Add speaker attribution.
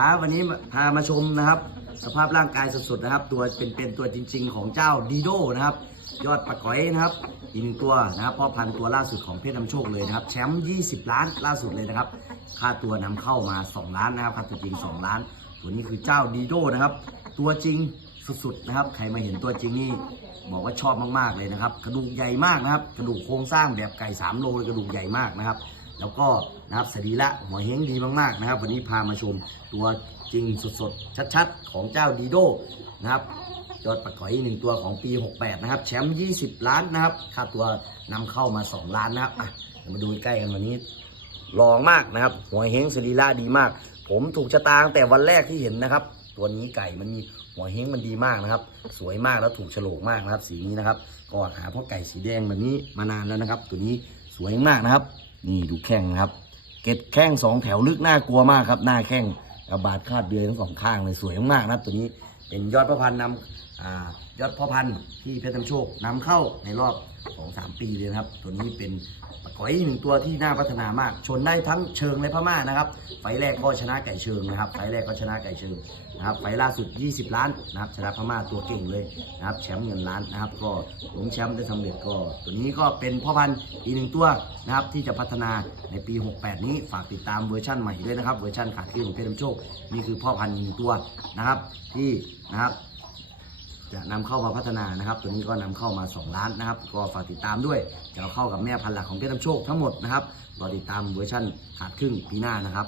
Speaker 1: ครับวันนี้พามาชมนะครับ สภาพร่างกายสดๆนะครับ ตัวเป็นเป็นตัวจริง ๆ ของเจ้าดีโดนะครับ ยอดปะก้อยนะครับอีกหนึ่งตัวนะครับพ่อพันธุ์ตัวล่าสุดของเพชรนำโชคเลยนะครับ แชมป์20 ล้านล่าสุดเลยนะครับ ค่าตัวนำเข้ามา 2 ล้านนะครับค่าตัวจริง 2 ล้าน ตัวนี้คือเจ้าดีโดนะครับ ตัวจริงสุดๆนะครับ ใครมาเห็นตัวจริงนี่บอกว่าชอบมากๆเลยนะครับ กระดูกใหญ่มากนะครับ กระดูกโครงสร้างแบบไก่3โลเลยกระดูกใหญ่มากนะครับ แล้วก็นะครับสรีระหัวเฮงดีมากๆนะครับ วันนี้พามาชมตัวจริงสดๆ ชัดๆ ของเจ้าดีโดนะครับยอดปะกอยหนึ่งตัวของปี 68 นะครับ แชมป์ 20 ล้านนะครับ ค่าตัวนำเข้ามา 2 ล้านนะครับอะเดี๋ยวมาดูใกล้กันวันนี้ลองมากนะครับ หัวเฮงสรีระดีมาก ผมถูกชะตาตั้งแต่วันแรกที่เห็นนะครับ ตัวนี้ไก่มันมีหัวเฮงมันดีมากนะครับ สวยมากแล้วถูกฉลกมากนะครับ สีนี้นะครับ ก็หาพ่อไก่สีแดงแบบนี้มานานแล้วนะครับ ตัวนี้สวยมากนะครับ นี่ดูแข้งนะครับ เก็ดแข้งสองแถวลึกน่ากลัวมากครับ หน้าแข้งกระบาดคาดเดือยทั้งสองข้างเลยสวยมากนะตัวนี้เป็นยอดพระพันธ์นำ ยอดพ่อพันธุ์ที่เพชรน้ำโชคนำเข้าในรอบสองสามปีเลยนะครับ ตัวนี้เป็นปะกอยหนึ่งตัวที่น่าพัฒนามาก ชนได้ทั้งเชิงและพม่านะครับ ไฟแรกก็ชนะไก่เชิงนะครับ ไฟแรกก็ชนะไก่เชิงนะครับ ไฟล่าสุด 20 ล้านนะครับ ชนะพม่าตัวเก่งเลยนะครับ แชมป์เงินล้านนะครับ ก็ลุ้แชมป์ได้สำเร็จก็ ตัวนี้ก็เป็นพ่อพันธุ์อีกหนึ่งตัวนะครับที่จะพัฒนาในปี 68 นี้ฝากติดตามเวอร์ชั่นใหม่ด้วยนะครับ เวอร์ชันขาดขึ้ของเพชรน้ำโชค นี่คือพ่อพันธุ์อีกหนึ่งตัวนะครับที่นะครับ จะนำเข้ามาพัฒนานะครับ ตัวนี้ก็นำเข้ามา 2 ล้านนะครับ ก็ฝากติดตามด้วย จะเอาเข้ากับแม่พันธุ์หลักของเพชรน้ำโชคทั้งหมดนะครับรอติดตามเวอร์ชั่นขาดครึ่งปีหน้านะครับ